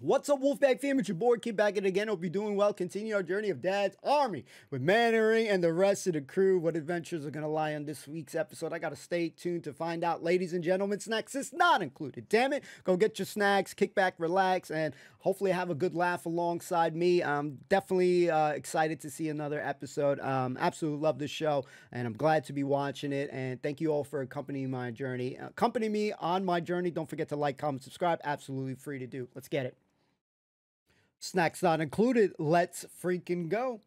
What's up, Wolfpack fam? It's your boy Kid back at it again. Hope you're doing well. Continue our journey of Dad's Army with Mannering and the rest of the crew. What adventures are going to lie on this week's episode? I got to stay tuned to find out. Ladies and gentlemen, snacks is not included. Damn it. Go get your snacks, kick back, relax, and hopefully have a good laugh alongside me. I'm definitely excited to see another episode. Absolutely love this show, and I'm glad to be watching it. And thank you all for accompanying my journey. Accompany me on my journey. Don't forget to like, comment, subscribe. Absolutely free to do. Let's get it. Snacks not included. Let's freaking go.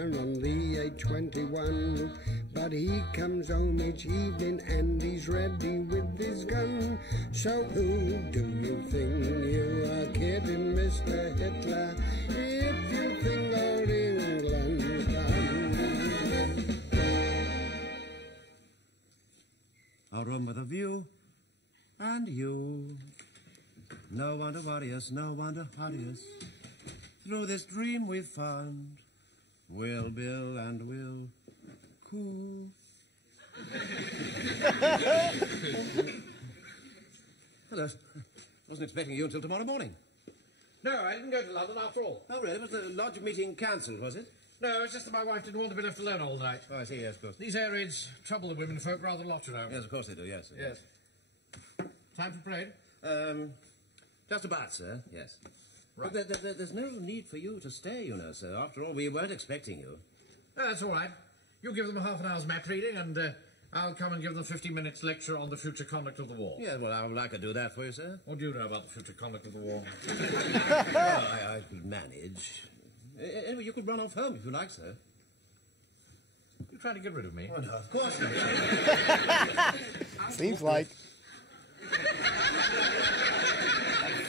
On the A21, but he comes home each evening and he's ready with his gun. So who do you think you are kidding, Mr. Hitler, if you think old England's done? A room with a view, and you. No one to worry us, no one to hurry us. Through this dream we've found, we'll Bill and we'll cool. Hello. Wasn't expecting you until tomorrow morning. No, I didn't go to London after all. Oh, really? Was the lodge meeting cancelled, was it? No, it's just that my wife didn't want to be left alone all night. Oh, I see, yes, of course. These air raids trouble the women folk rather a lot, you know. Yes, of course they do, yes. Yes. Time for parade? Just about, sir, yes. Right. But there's no need for you to stay, you know, sir. After all, we weren't expecting you. No, that's all right. You give them half an hour's map reading, and I'll come and give them 15 minutes lecture on the future conduct of the war. Yeah, well, I could do that for you, sir. What do you know about the future conduct of the war? Well, I could manage. Anyway, you could run off home if you like, sir. You're trying to get rid of me? Oh, no, of course not. Seems like.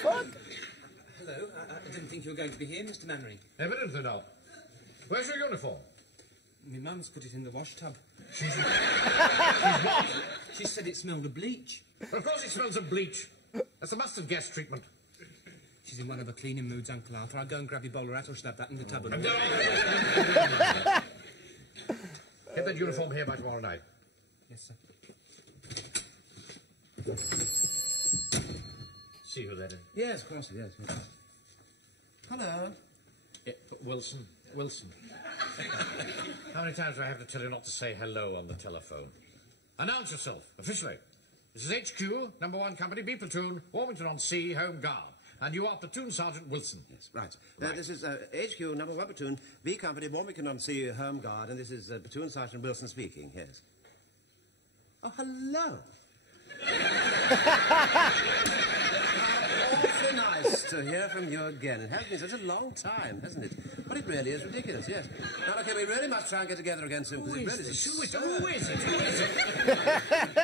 Fuck. Hello, I didn't think you were going to be here, Mr. Mannering. Evidently not. Where's your uniform? My mum's put it in the wash tub. She's She said it smelled of bleach. Of course it smells of bleach. That's the mustard gas treatment. She's in one of her cleaning moods, Uncle Arthur. I'll go and grab your bowler hat or slap that in the tub. And Get that uniform here by tomorrow night. Yes, sir. See who that is. Yes, of course, yes. Hello. Yeah, Wilson. How many times do I have to tell you not to say hello on the telephone? Announce yourself, officially. This is HQ, number 1 company, B platoon, Warmington-on-Sea, Home Guard. And you are Platoon Sergeant Wilson. Yes, right. This is HQ, number 1 platoon, B company, Warmington-on-Sea, Home Guard, and this is Platoon Sergeant Wilson speaking, yes. Oh, hello. Awfully nice to hear from you again. It has been such a long time, hasn't it? But it really is ridiculous, yes. Now, okay, we really must try and get together again soon, because it really is. Who is it?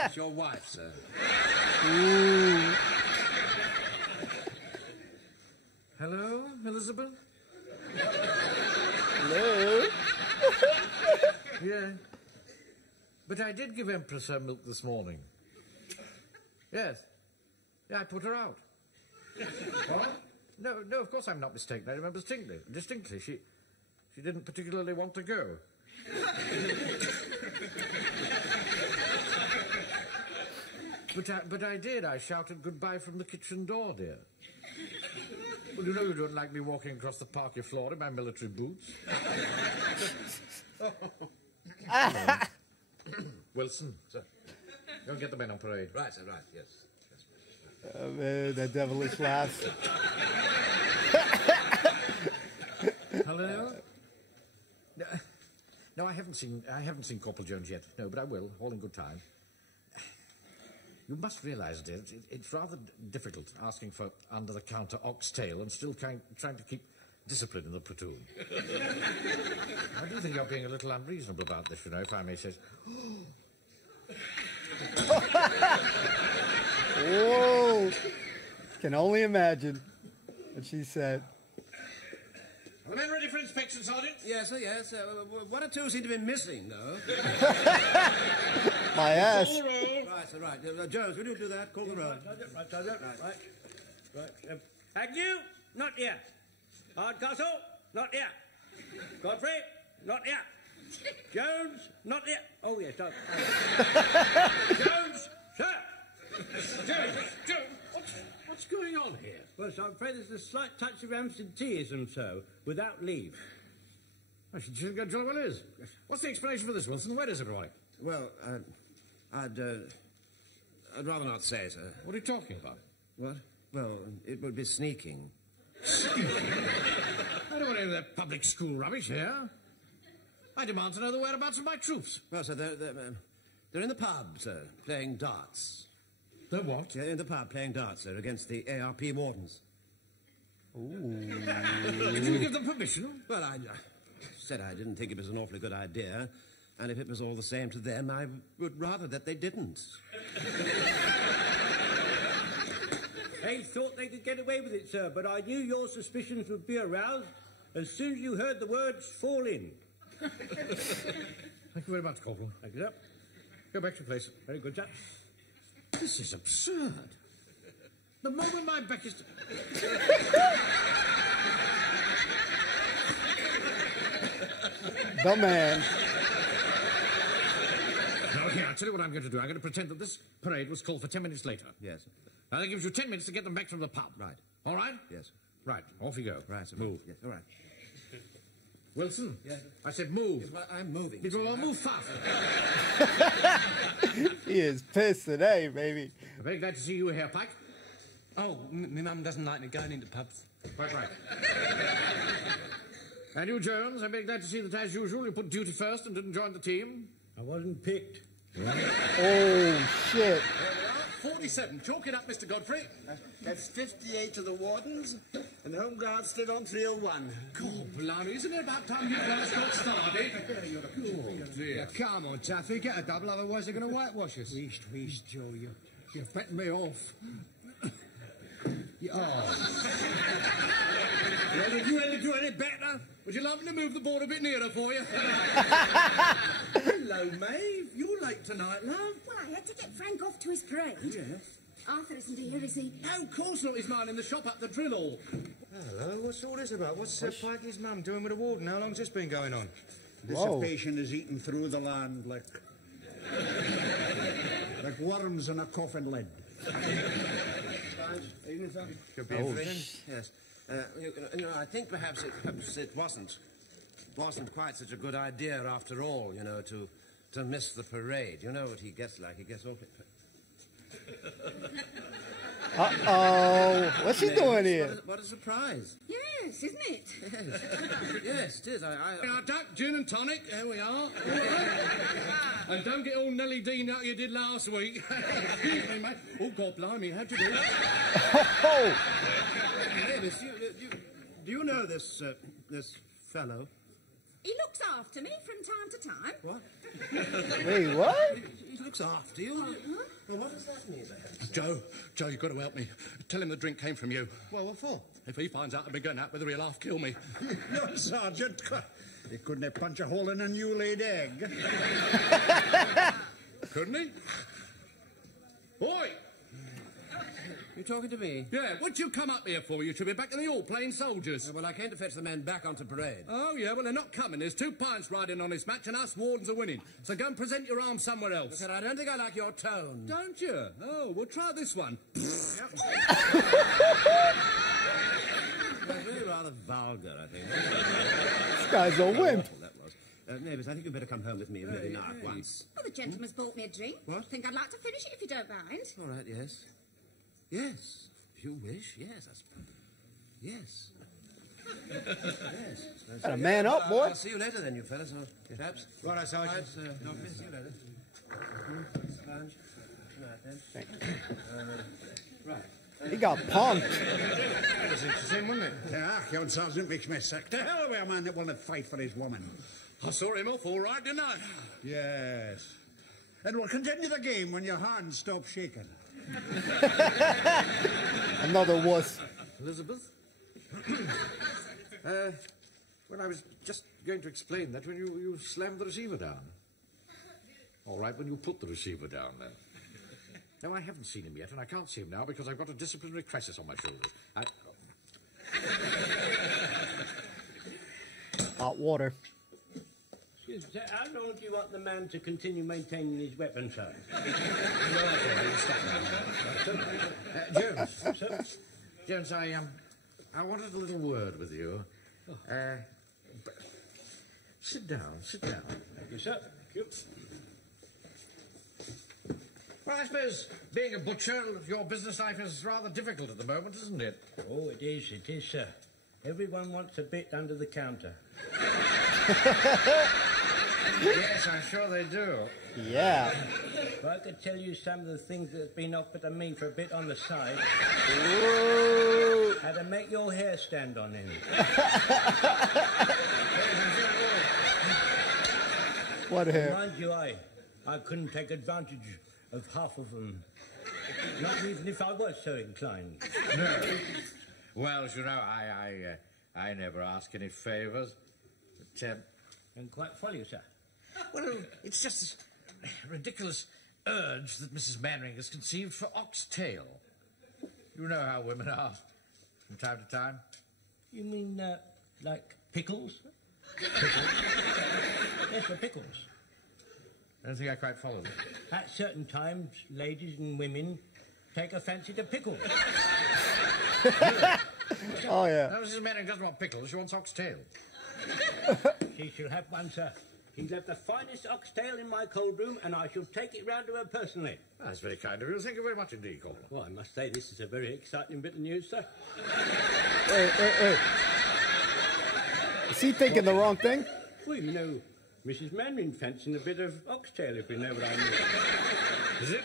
It's your wife, sir. Ooh. Hello, Elizabeth? Hello. Yeah. But I did give Empress her milk this morning. Yes. Yeah, I put her out. What? No, of course I'm not mistaken. I remember distinctly. She didn't particularly want to go. But I did. I shouted goodbye from the kitchen door, dear. Well, you know you don't like me walking across the parquet floor in my military boots. Wilson, sir. Go and get the men on parade. Right, sir, right, yes. Oh, man, that devilish laugh. Hello? No, I haven't seen Corporal Jones yet. No, but I will, all in good time. You must realise, dear, it's rather difficult asking for under-the-counter oxtail and still trying to keep discipline in the platoon. I do think you're being a little unreasonable about this, you know, if I may say. Whoa. Can only imagine what she said. Are the men ready for inspection, Sergeant? Yes, sir, yes. One or two seem to be missing, though. My ass. Right, sir, right. Jones, will you do that? Call the roll. Right. Agnew, not here. Hardcastle, not here. Godfrey, not here. Jones, not here. Oh, yes, Jones, sir. Jones, what's What's going on here? Well, so I'm afraid there's a slight touch of absenteeism, so, without leave. I should jolly well is. What's the explanation for this, Wilson? Where is everybody? Well, I'd rather not say, sir. What are you talking about? What? Well, it would be sneaking. I don't want any of that public school rubbish here. I demand to know the whereabouts of my troops. Well, sir, they're in the pub, sir, playing darts. They're what? Yeah, in the pub playing darts, sir, against the ARP wardens. Did you give them permission? Well, I said I didn't think it was an awfully good idea, and if it was all the same to them, I would rather that they didn't. They thought they could get away with it, sir, but I knew your suspicions would be aroused as soon as you heard the words fall in. Thank you very much, Corporal. Thank you, sir. Go back to your place. Very good, sir. This is absurd. The moment my back is... The man. Now, here, I'll tell you what I'm going to do. I'm going to pretend that this parade was called for 10 minutes later. Yes. Now, that gives you 10 minutes to get them back from the pub. Right. All right? Yes. Right, off you go. Right, sir. Move. Yes, all right. Wilson? Yes. I said move. Yes, well, I'm moving. Well, move faster. He is pissed today, baby. I'm very glad to see you here, Pike. Oh, my mum doesn't like me going into pubs. Quite right. And you, Jones, I'm very glad to see that, as usual, you put duty first and didn't join the team. I wasn't picked. Oh, shit. 47. Chalk it up, Mr. Godfrey. That's 58 to the wardens, and the Home Guard stood on 301. God, blimey, isn't it about time you fellas got started? Oh, dear. Come on, Taffy, get a double, otherwise they're going to whitewash us. Wheeze, Joe, You're betting me off. Well, did you ever do any better? Would you like me to move the board a bit nearer for you? Hello, Maeve. You're late tonight, love. Well, I had to get Frank off to his parade. Yes. Arthur isn't here, is he? No, of course not. He's mine in the shop up the drill hall. Hello, what's all this about? What's Pikey's mum doing with the warden? How long's this been going on? Dissipation is eating through the land like worms in a coffin lid. Could be a thing. Yes. You know, I think perhaps it wasn't quite such a good idea after all, you know, to miss the parade. You know what he gets like. He gets off it. Uh-oh. What's she doing here? What a surprise. Yes, isn't it? Yes, it is. Duck, gin and tonic. There we are. All right. And don't get all Nelly Dean out you did last week. Excuse me, mate. Oh, God blimey, how'd you do? Oh. Davis, do you know this fellow? He looks after me from time to time. What? Wait, what? He looks after you? Well, what does that mean? Joe, you've got to help me. Tell him the drink came from you. Well, what for? If he finds out I've been going out with her, he'll half kill me. No, Sergeant. He couldn't punch a hole in a new laid egg. Couldn't he? Oi! You talking to me? Yeah, what'd you come up here for? You should be back in the hall playing soldiers. Well, I came to fetch the men back onto parade. Oh, yeah, well, they're not coming. There's 2 pints riding on this match and us wardens are winning. So go and present your arms somewhere else. Look, I don't think I like your tone. Don't you? Oh, well, try this one. That's really rather vulgar, I think. This guy's a wimp. That was. Neighbours, I think you'd better come home with me maybe now at once. Well, the gentleman's bought me a drink. What? Think I'd like to finish it if you don't mind. All right, yes. Yes, if you wish, yes. Yes. Yes. Got a man up, boy. I'll see you later then, you fellas. Or perhaps. Right, Sergeant. See you later. Lunch. Right, then. Right. He got punked. That was interesting, wasn't it? Yeah, young Sergeant makes me sick. To hell with a man that won't fight for his woman. I saw him off all right, didn't I? Yes. And we'll continue the game when your hands stop shaking. Another wuss. Elizabeth? Well, I was just going to explain that when you slammed the receiver down. All right, when you put the receiver down, then. No, I haven't seen him yet, and I can't see him now because I've got a disciplinary crisis on my shoulders. Hot water. How long do you want the man to continue maintaining his weapon, sir? Jones. Jones, I wanted a little word with you. Sit down, sit down. Thank you, sir. Thank you. Well, I suppose being a butcher, your business life is rather difficult at the moment, isn't it? Oh, it is, sir. Everyone wants a bit under the counter. Yes, I'm sure they do. Yeah. If I could tell you some of the things that have been offered to me for a bit on the side, Whoa. how to make your hair stand on end. What hair? Mind you, I couldn't take advantage of half of them. Not even if I was so inclined. No. Well, you know, I never ask any favours. But, And quite follow, sir. well, it's just this ridiculous urge that Mrs. Mannering has conceived for oxtail. You know how women are from time to time. You mean, like pickles? Yes, for pickles. I don't think I quite follow them. At certain times, ladies and women take a fancy to pickles. Oh, yeah. No, Mrs. Mannering doesn't want pickles, she wants oxtail. She shall have one, sir. She's left the finest oxtail in my cold room, and I shall take it round to her personally. That's very kind of you. Thank you very much indeed, Corporal. Well, I must say this is a very exciting bit of news, sir. Hey. Is he thinking the wrong thing? Well, you know, Mrs. Mannering fancying a bit of oxtail, if you know what I mean. Is it?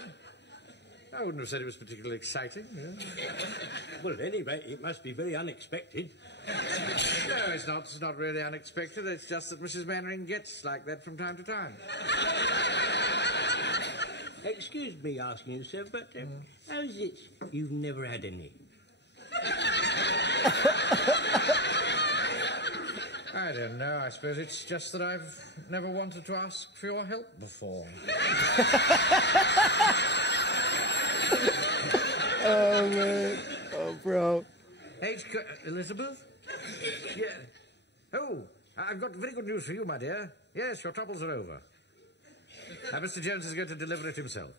I wouldn't have said it was particularly exciting. Yeah. Well, at any rate, it must be very unexpected. No, it's not. It's not really unexpected. It's just that Mrs. Mannering gets like that from time to time. Excuse me asking you, sir, but how is it you've never had any? I don't know. I suppose it's just that I've never wanted to ask for your help before. Oh, man. Oh, bro. Elizabeth? Yeah. Oh, I've got very good news for you, my dear. Yes, your troubles are over. Mr. Jones is going to deliver it himself.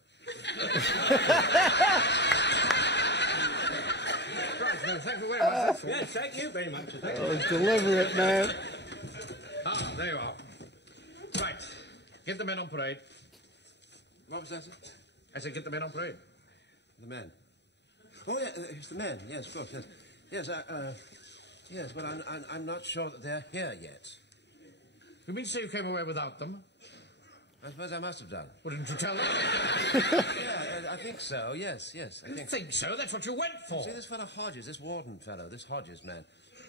Right, no, thank you very much. Yes, thank you very much. Deliver it, man. Ah, there you are. Right. Get the men on parade. What was that, sir? I said get the men on parade. The men. Oh, yeah, it's the men. Yes, of course, yes. Yes, yes, but I'm not sure that they're here yet. You mean to say you came away without them? I suppose I must have done. Well, didn't you tell them? Yeah, I think so, yes, I think so? That's what you went for. See, this fellow Hodges, this warden fellow, this Hodges man,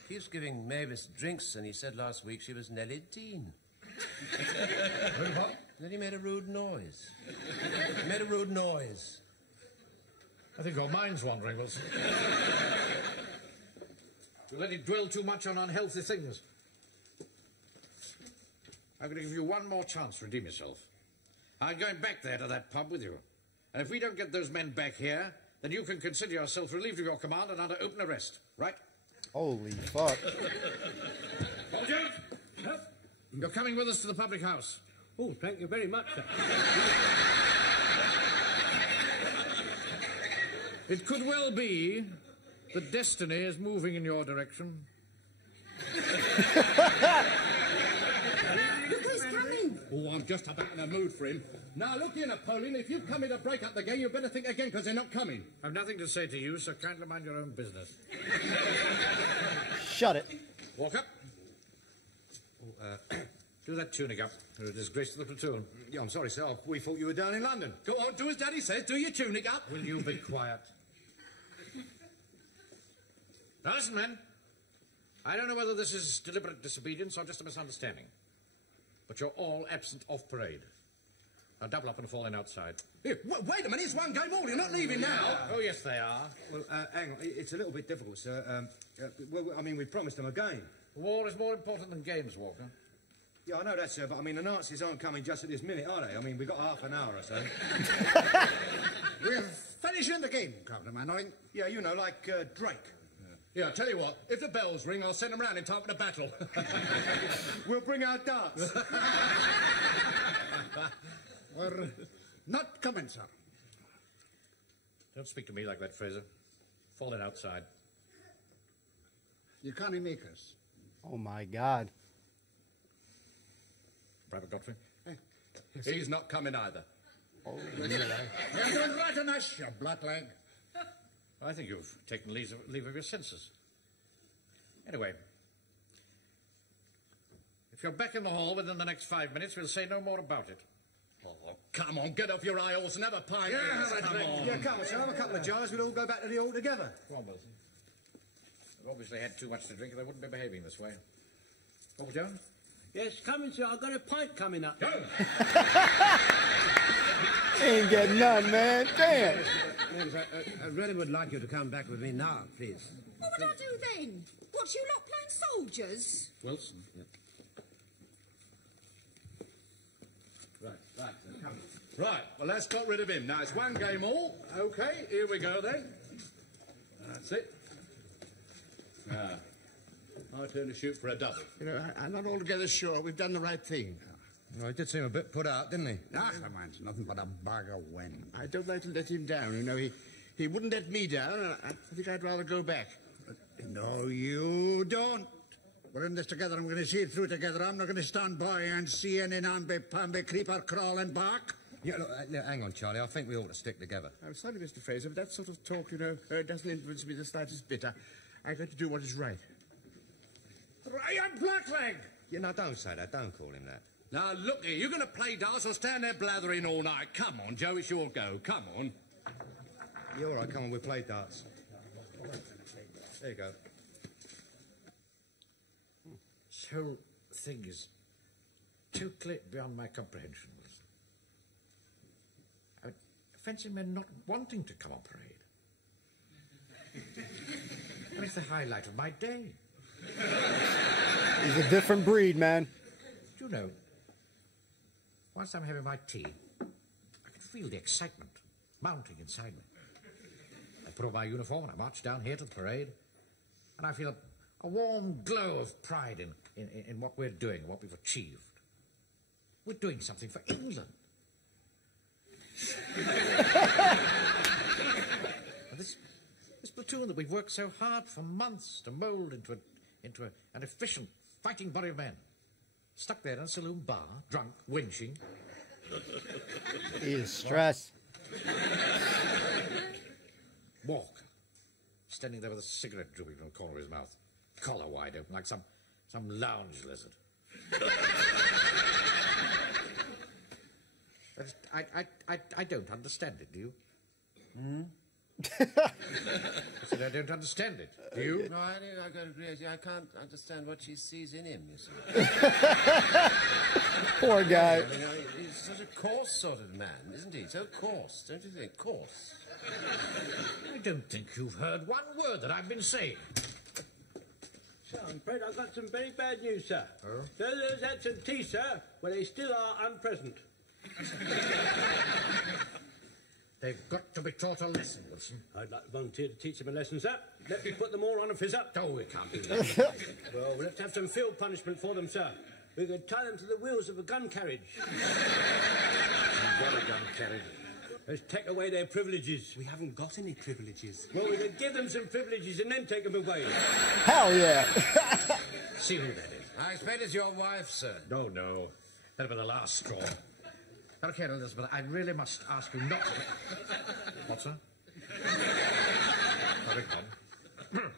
keeps giving Mavis drinks, and he said last week she was nearly teen. What? Then he made a rude noise. He made a rude noise. I think your mind's wandering, Wilson. You let it dwell too much on unhealthy things. I'm going to give you one more chance to redeem yourself. I'm going back there to that pub with you. And if we don't get those men back here, then you can consider yourself relieved of your command and under open arrest, right? Holy fuck. Jones, you're coming with us to the public house. Oh, thank you very much, sir. It could well be that destiny is moving in your direction. Oh, I'm just about in a mood for him. Now, look here, Napoleon, if you've come here to break up the game, you better think again, because they're not coming. I've nothing to say to you, so kindly mind your own business. Shut it. Walk up. Do that tuning up. You're a disgrace to the platoon. Yeah, I'm sorry, sir. We thought you were down in London. Go on, do as Daddy says. Do your tunic up. Will you be quiet? Now, listen, men. I don't know whether this is deliberate disobedience or just a misunderstanding. But you're all absent off parade. Now double up and fall in outside. Here, wait a minute, it's one game all. You're not leaving now. Oh, yes, they are. Well, hang on. It's a little bit difficult, sir. Well, I mean, we promised them a game. War is more important than games, Walker. Yeah, I know that, sir, but I mean, the Nazis aren't coming just at this minute, are they? I mean, we've got half an hour or so. We're finishing the game, Captain Mannering. Yeah, you know, like Drake. Yeah, tell you what, if the bells ring, I'll send them round in time for the battle. We'll bring our darts. We're not coming, sir. Don't speak to me like that, Fraser. Falling outside. You can't make us. Oh, my God. Private Godfrey? He's not coming either. Oh, you're doing right on us, you blackleg. I think you've taken leave of your senses. Anyway, if you're back in the hall within the next 5 minutes, we'll say no more about it. Oh, come on, get off your eye holes and have a pint. Come on. Yeah, come on, sir. Have a couple of jars. We'll all go back to the hall together. Come on, Wilson. They've obviously had too much to drink or they wouldn't be behaving this way. Uncle Jones? Yes, coming, sir. I've got a pint coming up. Go! Ain't getting none, man. Damn. I really would like you to come back with me now, please. What would I do then? What, you lot playing soldiers? Wilson? Yeah. Right, come. Right, well, that's got rid of him. Now, it's one game all. OK, here we go, then. That's it. Now, my turn to shoot for a double. You know, I'm not altogether sure we've done the right thing. Well, he did seem a bit put out, didn't he? Ah, come on, it's nothing but a bag of wind. I don't like to let him down. You know, he wouldn't let me down, and I think I'd rather go back. No, you don't. We're in this together. I'm going to see it through together. I'm not going to stand by and see any namby-pamby creeper crawling back. Yeah, look, hang on, Charlie. I think we ought to stick together. I'm sorry, Mr. Fraser, but that sort of talk, you know, doesn't influence me the slightest bit. I've got to do what is right. I'm Blackleg! Yeah, no, don't say that. Don't call him that. Now, look here, you're going to play darts or stand there blathering all night. Come on, Joe, it's your go. Come on. Yeah, all right, come on, we'll play darts. There you go. This whole thing is too clear beyond my comprehension. I mean, fancy men not wanting to come on parade. I mean, it's the highlight of my day. He's a different breed, man. Do you know, whilst I'm having my tea, I can feel the excitement mounting inside me. I put on my uniform and I march down here to the parade, and I feel a warm glow of pride in what we're doing, what we've achieved. We're doing something for England. And this platoon that we've worked so hard for months to mould into an efficient fighting body of men, stuck there in a saloon bar, drunk, winching. He is stressed. Walker, standing there with a cigarette drooping from the corner of his mouth, collar wide open, like some lounge lizard. I don't understand it, do you? I said I don't understand it. Do you? No, I got to agree. I can't understand what she sees in him, you see. Poor guy. I mean, he's such a coarse sort of man, isn't he? So coarse, don't you think? Coarse. I don't think you've heard one word that I've been saying. Sir, I'm afraid I've got some very bad news, sir. Oh? Those had some tea, sir, but they still are unpresent. They've got to be taught a lesson, Wilson. I'd like to volunteer to teach them a lesson, sir. Let me put them all on a fizz up. Oh, we can't do that. Well, we'll have to have some field punishment for them, sir. We could tie them to the wheels of a gun carriage. You've got a gun carriage. Let's take away their privileges. We haven't got any privileges. Well, we could give them some privileges and then take them away. Hell yeah. See who that is. I expect it's your wife, sir. No. That'll be the last straw. Okay, Elizabeth, I really must ask you not to... What, sir? Very good.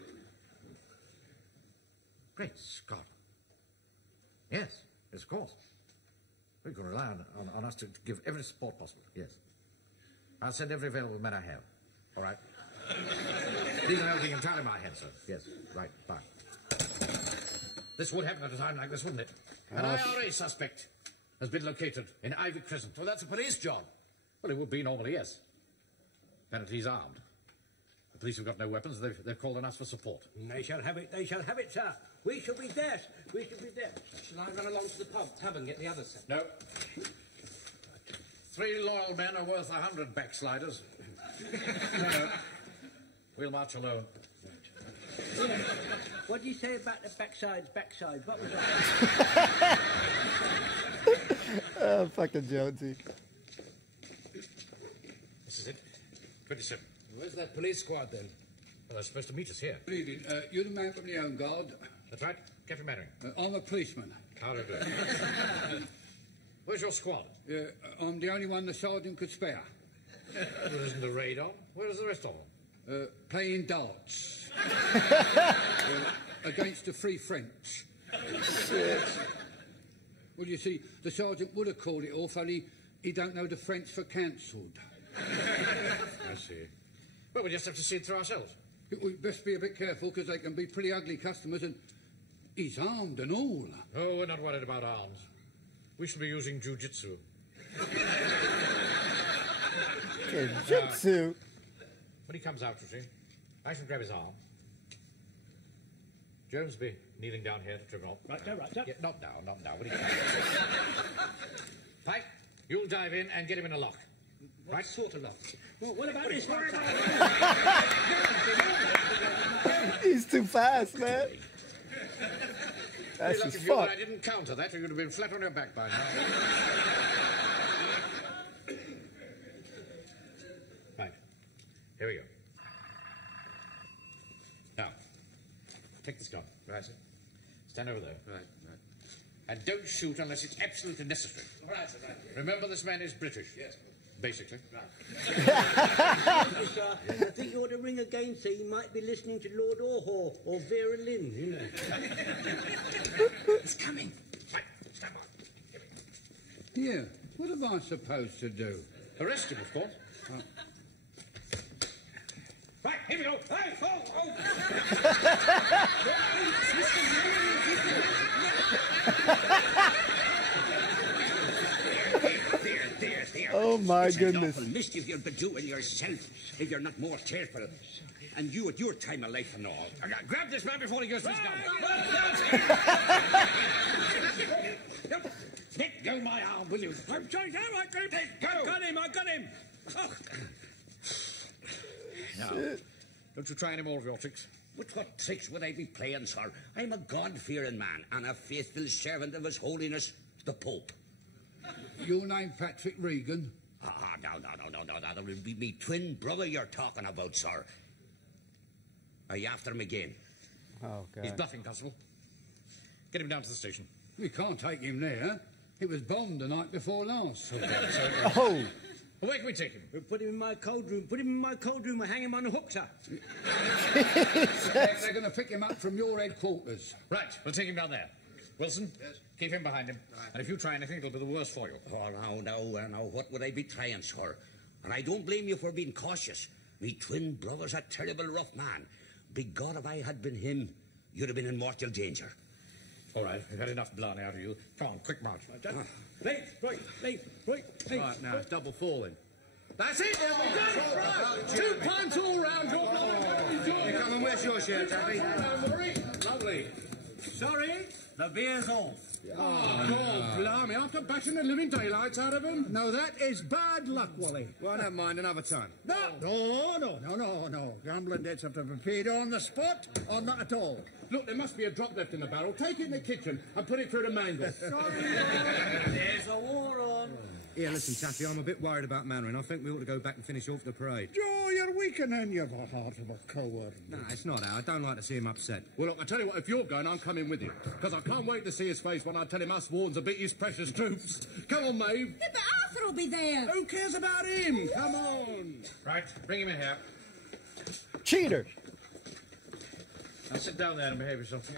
Great Scott. Yes, of course. We can rely on us to give every support possible, yes. I'll send every available man I have. All right? These are everything entirely in my hands, sir. Yes, right, fine. This would happen at a time like this, wouldn't it? An IRA suspect has been located in Ivy Crescent. Well, that's a police job. Well, it would be normally, yes. Apparently he's armed. The police have got no weapons. They've called on us for support. They shall have it, sir. We shall be there. We shall be there. Shall I run along to the pub and get the other set? No. 3 loyal men are worth 100 backsliders. No. We'll march alone. What do you say about the backsides? What was that? Oh, fucking Jonesy. This is it. 27. Where's that police squad, then? Well, they're supposed to meet us here. Good evening. You're the man from the Home Guard. That's right. Captain Mannering. I'm a policeman. How do you do? Where's your squad? I'm the only one the sergeant could spare. There isn't a raid on. Where's the rest of them? Playing darts. Against the Free French. Well, you see, the sergeant would have called it off, only he don't know the French for cancelled. I see. Well, we just have to see it through ourselves. We best be a bit careful, because they can be pretty ugly customers, and he's armed and all. Oh, we're not worried about arms. We shall be using jiu-jitsu. Jiu-jitsu? When he comes out, you see, I shall grab his arm. Jones be kneeling down here to trim him off. Right, sir. Yeah, not now. When he comes. Pike, you'll dive in and get him in a lock. What sort of lock? Well, what about this one? He's too fast, man. That's just fuck. I didn't counter that, or you'd have been flat on your back by now. Right. Here we go. Now, take this gun. Right, sir. Stand over there. Right. And don't shoot unless it's absolutely necessary. All right, sir. Right. Remember, this man is British. Yes. Basically. Sir, I think you ought to ring again, so you might be listening to Lord Orhor or Vera Lynn, you know. He's coming. Right, stand by. Yeah, what am I supposed to do? Arrest him, of course. Right, here we go. Hey, There. Oh, my goodness. Awful mischief you'll be doing yourself if you're not more careful. And you at your time of life and all. Grab this man before he goes to his gun. Let go my arm, will you? I'm sorry, sir, I got him. Oh. Now, don't you try any more of your tricks. But what tricks would I be playing, sir? I'm a God-fearing man and a faithful servant of His Holiness, the Pope. Your name Patrick Regan? No. That will be me twin brother you're talking about, sir. Are you after him again? Oh, God. He's bluffing, Constable. Get him down to the station. We can't take him there. He was bombed the night before last. Oh! Well, where can we take him? We'll put him in my cold room. We'll hang him on a hook, sir. They're going to pick him up from your headquarters. Right, we'll take him down there. Wilson, yes. Keep him behind him. Right. And if you try anything, it'll be the worse for you. Oh, now, what would I be trying, sir? And I don't blame you for being cautious. Me twin brother's a terrible rough man. Big God, if I had been him, you'd have been in mortal danger. All right, we've had enough blood out of you. Come on, quick march. Right. Right, now, it's double falling. That's it! There we go! Right. 2 pints all round. You come and where's your share, Taffy? Lovely. Sorry, the beer's off. Oh, blimey, after bashing the living daylights out of him? No, that is bad luck, Wally. Well, never mind, another time. No. Gambling debts have to be paid on the spot or not at all. Look, there must be a drop left in the barrel. Take it in the kitchen and put it through the mangle. There's a war on. Here, listen, Taffy, I'm a bit worried about Mannering. I think we ought to go back and finish off the parade. Joe, you're weakening. You're the heart of a coward. No, it's not, Al. I don't like to see him upset. Well, look, I tell you what, if you're going, I'm coming with you. Because I can't wait to see his face when I tell him us Wardens have beat his precious troops. Come on, Maeve. Yeah, but Arthur will be there. Who cares about him? Come on. Right, bring him in here. Cheater! Now sit down there and behave yourself.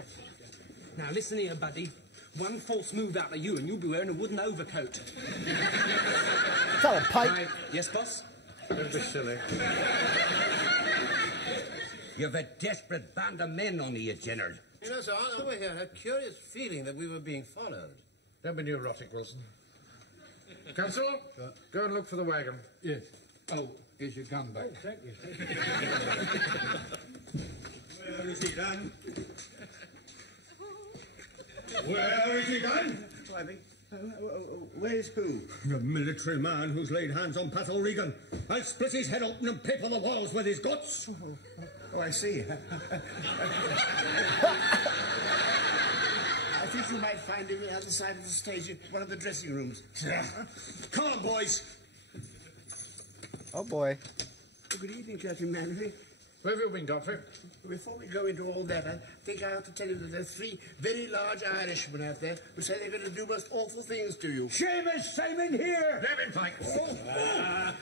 Now, listen here, buddy. One false move out of you and you'll be wearing a wooden overcoat. Tell him, Pike. Right. Yes, boss? Don't be silly. You've a desperate band of men on you, General. You know, sir, I over here had a curious feeling that we were being followed. Don't be neurotic, Wilson. Constable, go and look for the wagon. Yes. Oh, here's your gun back. Thank you. Where is he done? Where is he gone? Where's who? The military man who's laid hands on Pat O'Regan. I'll split his head open and paper the walls with his guts. Oh, I see. I think you might find him on the other side of the stage in one of the dressing rooms. Come on, boys. Oh, boy. Oh, good evening, gentlemen. Where have you been, Godfrey? Before we go into all that, I think I have to tell you that there's 3 very large Irishmen out there who say they're going to do most awful things to you. Seamus, Simon here! Grab him, Pikes.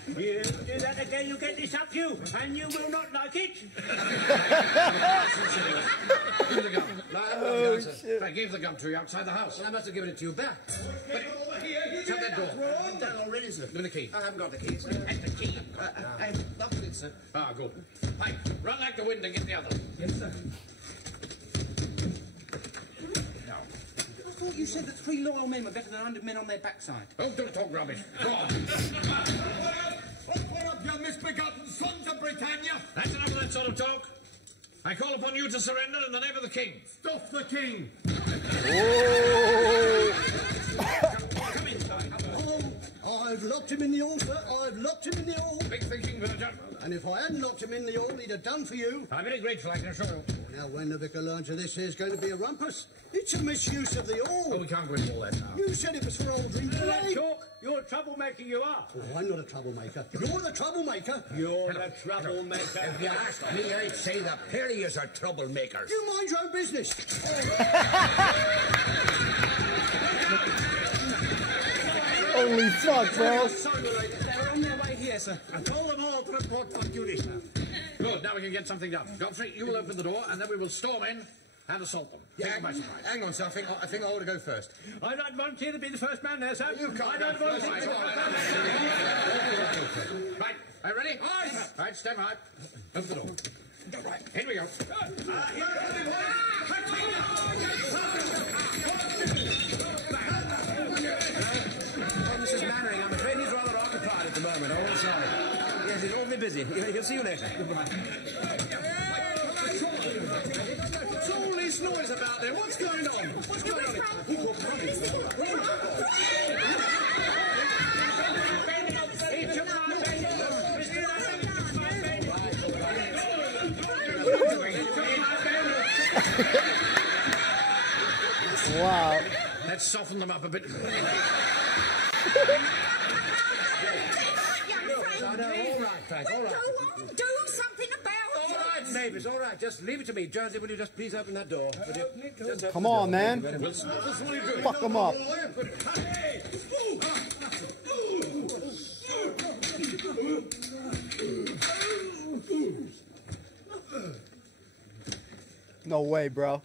You do that again, you get this up you, and you will not like it. Give me the gun. Oh, shit. I gave the gun to you outside the house. Well, I must have given it to you back. But shut that door. I'm done already, sir. Give me the key. I haven't got the key, sir. And the key. I locked it, sir. Ah, good. Pike, run like the wind and get the other. Yes, sir. Now. I thought you said that 3 loyal men were better than 100 men on their backside. Don't talk rubbish. Go on. Open up, you misbegotten sons of Britannia! That's enough of that sort of talk. I call upon you to surrender in the name of the king. Stuff the king! Come inside. I've locked him in the altar. I've locked him in the altar. Big thinking, Villager. And if I hadn't locked him in the altar, he'd have done for you. I'm very grateful, I can assure you. Now, when the vicar learns of this, there's going to be a rumpus. It's a misuse of the Oh, all. we can't go into all that now. You said it was for old drink play. Talk, you're troublemaking, you are. Oh, I'm not a troublemaker. You're the troublemaker. You're the troublemaker. If you asked me, I'd say the Perriers are troublemakers. You mind your own business. Holy fuck, bro. Sorry, they're on their way here, sir. I told them all to report on duty, sir. Good, now we can get something done. Godfrey, you will open the door, and then we will storm in and assault them. Take them by surprise. Hang on, sir. I think I ought to go first. I don't volunteer to be the first man there, sir. You can't I don't go first. volunteer to be the first man. Right, are you ready? Aye. Right, stand by. Open the door. Right, in we go. Mrs. Mannering, I'm afraid he's rather occupied at the moment. Oh, sorry. Yes, he's awfully busy. He'll see you later. Goodbye. What's all this noise about there? What's going on? What's going on? Wow. Let's soften them up a bit. Young friend. All right, Frank, all right. Go on, do something about All it. right, neighbours, all right. Just leave it to me. Jonesy, will you just please open that door? Will you? Just open Come the on, door. man. Thank you very much. Fuck them up. No way, bro.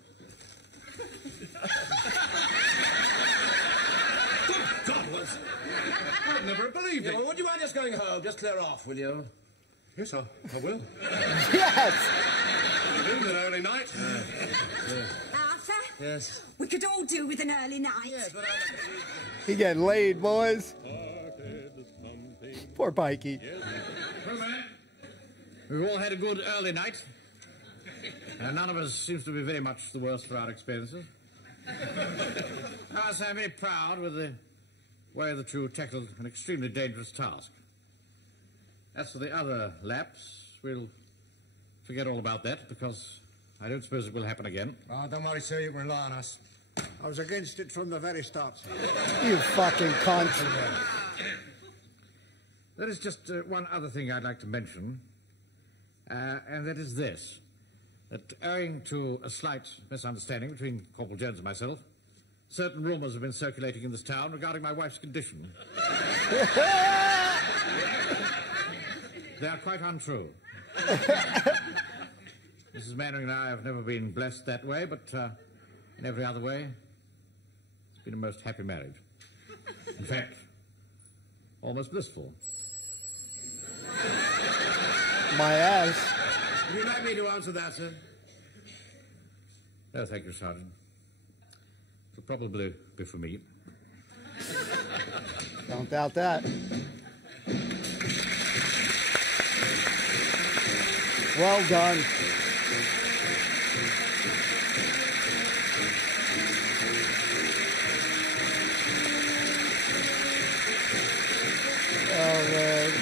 I've never believed Yeah, it. well, would you mind just going home? Just clear off, will you? Yes, sir. I will. Yes. Doing an early night. Arthur, Yes. we could all do with an early night. Yes, but He getting laid, boys. Poor Pikey. We've all had a good early night. And none of us seems to be very much the worse for our experiences. I say I'm very proud with the way that you tackled an extremely dangerous task. As for the other lapse, we'll forget all about that, because I don't suppose it will happen again. Oh, don't worry, sir. You can rely on us. I was against it from the very start, sir. You fucking cunt. There is just one other thing I'd like to mention, and that is this. That owing to a slight misunderstanding between Corporal Jones and myself, certain rumours have been circulating in this town regarding my wife's condition. They are quite untrue. Mrs. Mannering and I have never been blessed that way, but in every other way, it's been a most happy marriage. In fact, almost blissful. My ass. would you like me to answer that, sir? No, thank you, Sergeant. It'll probably be for me. Don't doubt that. Well done. Oh, man.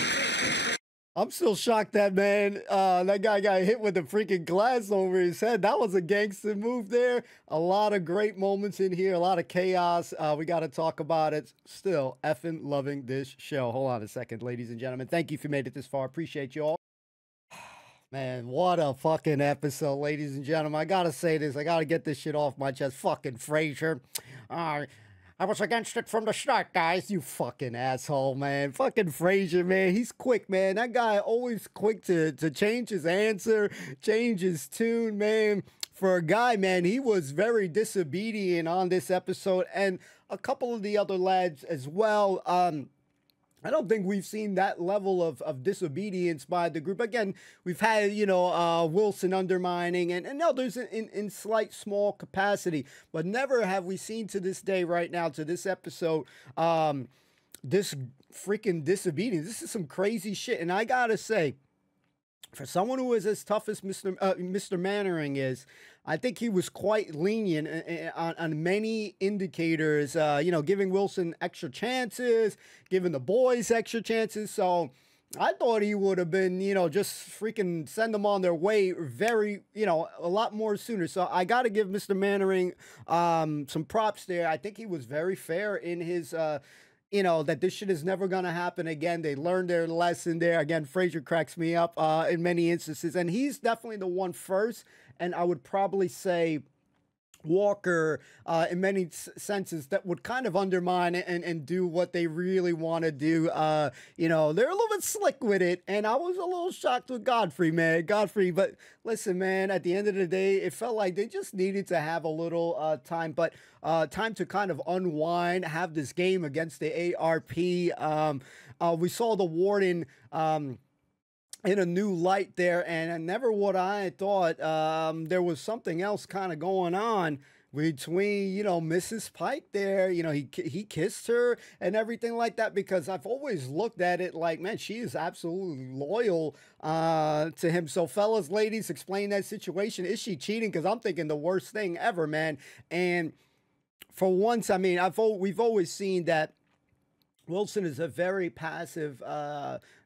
I'm still shocked that, man, that guy got hit with a freaking glass over his head. That was a gangster move there. A lot of great moments in here, a lot of chaos. We got to talk about it. Still effing loving this show. Hold on a second, ladies and gentlemen. Thank you if you made it this far. Appreciate you all. Man, what a fucking episode, ladies and gentlemen. I gotta say this. I gotta get this shit off my chest. Fucking Frasier. I was against it from the start, guys. You fucking asshole, man. Fucking Frasier, man. He's quick, man. That guy always quick to change his answer, change his tune, man. For a guy, man, he was very disobedient on this episode, and a couple of the other lads as well. I don't think we've seen that level of disobedience by the group. Again, we've had, you know, Wilson undermining and others in slight small capacity, but never have we seen to this day right now, to this episode, this freaking disobedience. This is some crazy shit. And I gotta say, for someone who is as tough as Mr. Mannering is, I think he was quite lenient on many indicators, you know, giving Wilson extra chances, giving the boys extra chances. So I thought he would have been, you know, just freaking send them on their way very, you know, a lot more sooner. So I got to give Mr. Mannering some props there. I think he was very fair in his you know, that this shit is never going to happen again. They learned their lesson there. Again, Frasier cracks me up in many instances. And he's definitely the one first. And I would probably say Walker, in many senses, that would kind of undermine it and do what they really want to do. You know, they're a little bit slick with it. And I was a little shocked with Godfrey, man. Godfrey, but listen, man, at the end of the day, it felt like they just needed to have a little time. But time to kind of unwind, have this game against the ARP. We saw the Warden in a new light there, and never would I thought there was something else kind of going on between, you know, Mrs. Pike there. You know, he kissed her and everything like that, because I've always looked at it like, man, she is absolutely loyal to him. So fellas, ladies, explain that situation. Is she cheating? Because I'm thinking the worst thing ever, man. And for once, I mean, we've always seen that Wilson is a very passive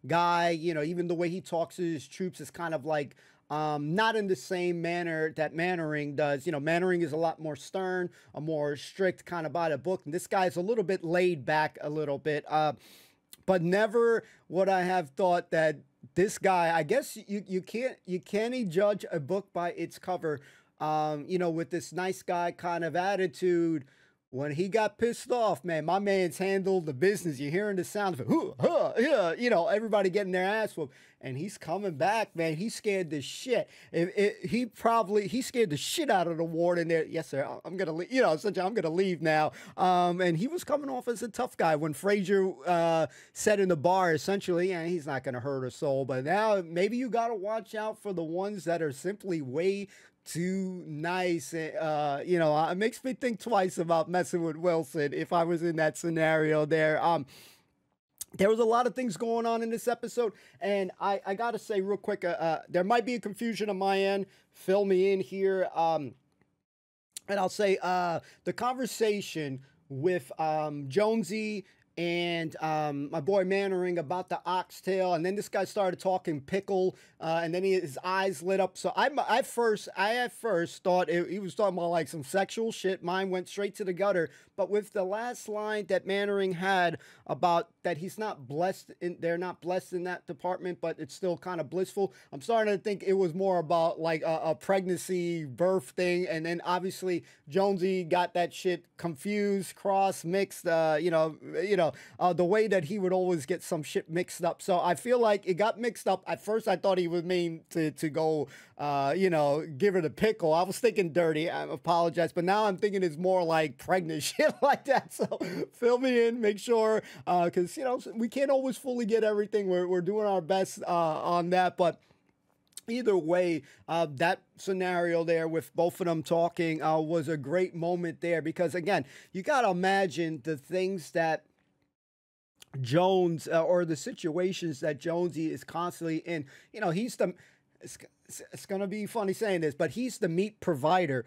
guy. You know, even the way he talks to his troops is kind of like not in the same manner that Mannering does. You know, Mannering is a lot more stern, a more strict kind of by the book. And this guy's a little bit laid back a little bit. But never would I have thought that this guy, I guess you can't judge a book by its cover. You know, with this nice guy kind of attitude. When he got pissed off, man, my man's handled the business. You're hearing the sound of it, yeah, you know, everybody getting their ass whooped. And he's coming back, man. He scared the shit. He scared the shit out of the Warden there. Yes, sir, I'm gonna leave. You know, I'm gonna leave now. And he was coming off as a tough guy when Frasier said in the bar, essentially, yeah, he's not gonna hurt a soul. But now maybe you gotta watch out for the ones that are simply way too nice. You know, it makes me think twice about messing with Wilson if I was in that scenario there. There was a lot of things going on in this episode, and I gotta say real quick, there might be a confusion on my end. Fill me in here. And I'll say the conversation with Jonesy and my boy Mannering about the oxtail, and then this guy started talking pickle, and then his eyes lit up. So I at first thought he was talking about like some sexual shit. Mine went straight to the gutter. But with the last line that Mannering had about that he's not blessed, they're not blessed in that department, but it's still kind of blissful. I'm starting to think it was more about like a pregnancy birth thing, and then obviously Jonesy got that shit confused, cross mixed. You know, the way that he would always get some shit mixed up. So I feel like it got mixed up. At first I thought he would mean to go, you know, give her the pickle. I was thinking dirty. I apologize. But now I'm thinking it's more like pregnant shit like that. So fill me in, make sure, because, you know, we can't always fully get everything. We're doing our best on that. But either way, that scenario there with both of them talking was a great moment there, because, again, you got to imagine the things that Jones or the situations that Jonesy is constantly in. You know, he's the it's gonna be funny saying this, but he's the meat provider,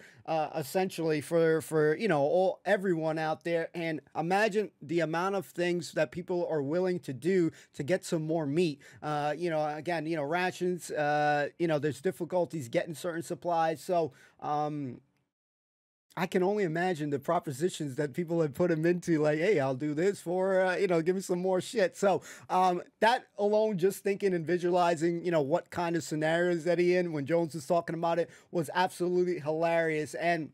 essentially for you know everyone out there. And imagine the amount of things that people are willing to do to get some more meat. You know, again, you know, rations. You know, there's difficulties getting certain supplies, so. I can only imagine the propositions that people have put him into, like, hey, I'll do this for, you know, give me some more shit. So that alone, just thinking and visualizing, you know, what kind of scenarios that he in when Jones was talking about it was absolutely hilarious. And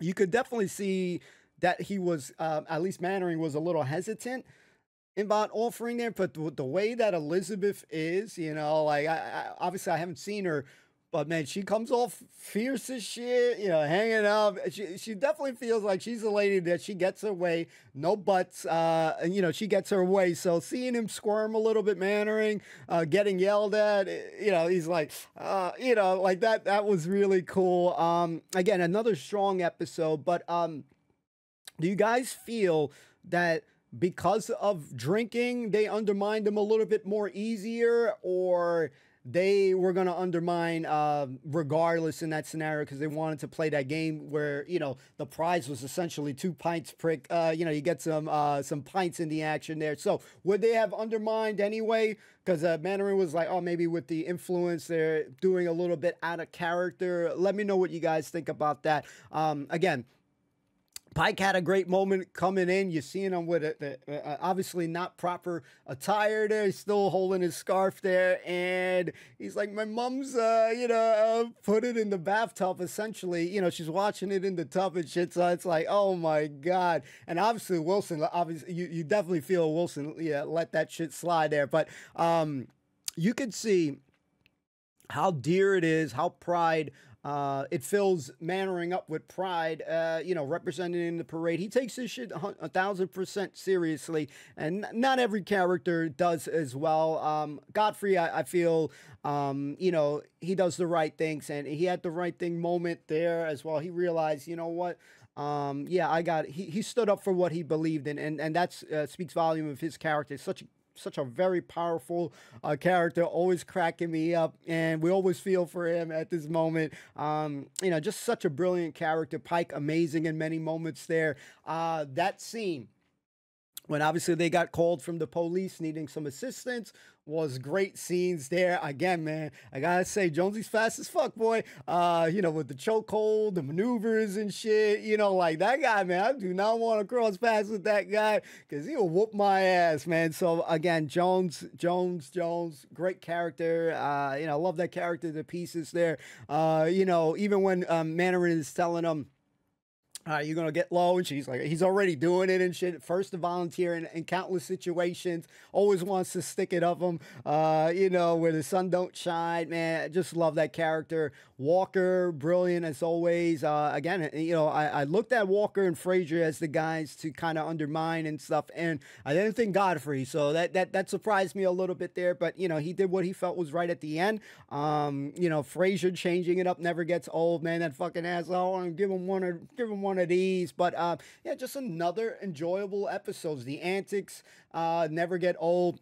you could definitely see that he was, at least Mannering was a little hesitant about offering there. But the way that Elizabeth is, you know, like, obviously I haven't seen her, but man, she comes off fierce as shit, you know, hanging up. She definitely feels like she's a lady that she gets her way, no buts, and you know, she gets her way. So seeing him squirm a little bit, Mannering, getting yelled at, you know, he's like, you know, like that was really cool. Again, another strong episode, but do you guys feel that because of drinking, they undermined him a little bit more easier, or they were going to undermine regardless in that scenario because they wanted to play that game where, you know, the prize was essentially 2 pints prick. You know, you get some pints in the action there. So would they have undermined anyway? Because Mannering was like, oh, maybe with the influence, they're doing a little bit out of character. Let me know what you guys think about that. Again, Pike had a great moment coming in. You're seeing him with obviously not proper attire there. He's still holding his scarf there. And he's like, my mom's, you know, put it in the bathtub, essentially. You know, she's watching it in the tub and shit. So it's like, oh, my God. And obviously, Wilson, obviously, you definitely feel Wilson, yeah, let that shit slide there. But you could see how dear it is, how pride it fills Mannering up with pride, you know, represented in the parade. He takes this shit 1,000% seriously, and not every character does as well. Godfrey, I feel, you know, he does the right things, and he had the right thing moment there as well. He realized, you know what, yeah, I got it. He stood up for what he believed in, and that's speaks volume of his character. Such a very powerful character, always cracking me up, and we always feel for him at this moment. You know, just such a brilliant character. Pike, amazing in many moments there. That scene, when obviously they got called from the police needing some assistance, was great scenes there. Again, man, I gotta say, Jonesy's fast as fuck, boy. You know, with the chokehold, the maneuvers and shit, you know, like that guy, man, I do not want to cross paths with that guy because he'll whoop my ass, man. So again, Jones, great character. You know, I love that character to pieces there. You know, even when Mannering is telling him, you're going to get low, and she's like, he's already doing it and shit. First to volunteer in countless situations, always wants to stick it up him, you know, where the sun don't shine, man. I just love that character. Walker, brilliant as always. Again, you know, I looked at Walker and Fraser as the guys to kind of undermine and stuff, and I didn't think Godfrey, so that surprised me a little bit there, but, you know, he did what he felt was right at the end. You know, Fraser changing it up never gets old, man. That fucking asshole. I want to give him one of these, but yeah, just another enjoyable episodes. The antics never get old.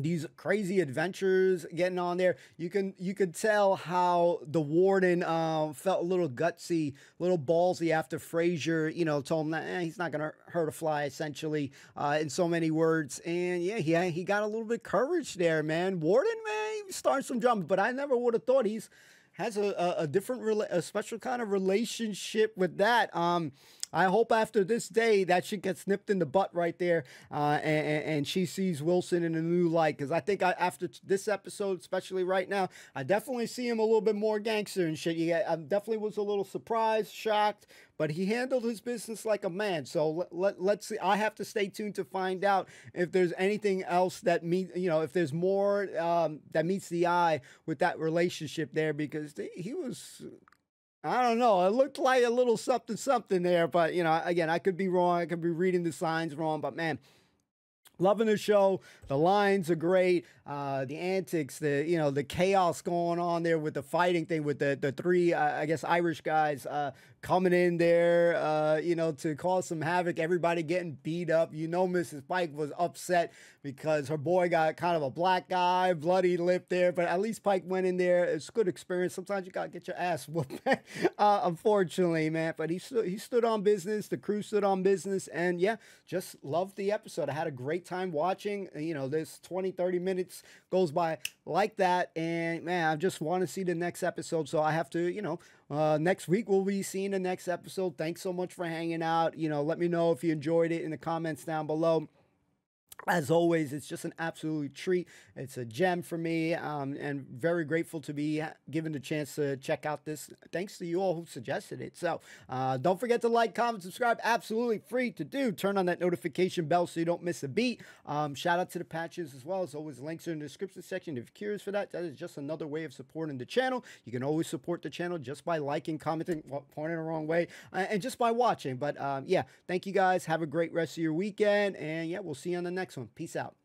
These crazy adventures getting on there. You could tell how the warden felt a little gutsy, a little ballsy after Fraser, you know, told him that he's not gonna hurt a fly, essentially, in so many words. And yeah, he got a little bit courage there, man. Warden, man, he started some drama, but I never would have thought has a different, a special kind of relationship with that. I hope after this day that shit gets nipped in the butt right there, and she sees Wilson in a new light. Because I think after this episode, especially right now, I definitely see him a little bit more gangster and shit. I definitely was a little surprised, shocked, but he handled his business like a man. So let's see. I have to stay tuned to find out if there's anything else that if there's more that meets the eye with that relationship there, because he was, I don't know, it looked like a little something there, but, you know, again, I could be wrong. I could be reading the signs wrong, but man, loving the show. The lines are great. The antics, the chaos going on there with the fighting thing with the three, I guess, Irish guys coming in there, you know, to cause some havoc. Everybody getting beat up. You know, Mrs. Pike was upset because her boy got kind of a black eye, bloody lip there, but at least Pike went in there. It's a good experience. Sometimes you gotta get your ass whooped, unfortunately, man. But he stood on business. The crew stood on business, and yeah, just loved the episode. I had a great time watching. You know, this 20-30 minutes goes by like that, and man, I just want to see the next episode. So I have to, you know, next week we'll be seeing the next episode. Thanks so much for hanging out. You know, let me know if you enjoyed it in the comments down below. As always, it's just an absolute treat. It's a gem for me, and very grateful to be given the chance to check out this. Thanks to you all who suggested it. So don't forget to like, comment, subscribe. Absolutely free to do. Turn on that notification bell so you don't miss a beat. Shout out to the patches as well. As always, links are in the description section. If you're curious for that, that is just another way of supporting the channel. You can always support the channel just by liking, commenting, pointing the wrong way, and just by watching. But yeah, thank you guys. Have a great rest of your weekend, and yeah, we'll see you on the next one. Peace out.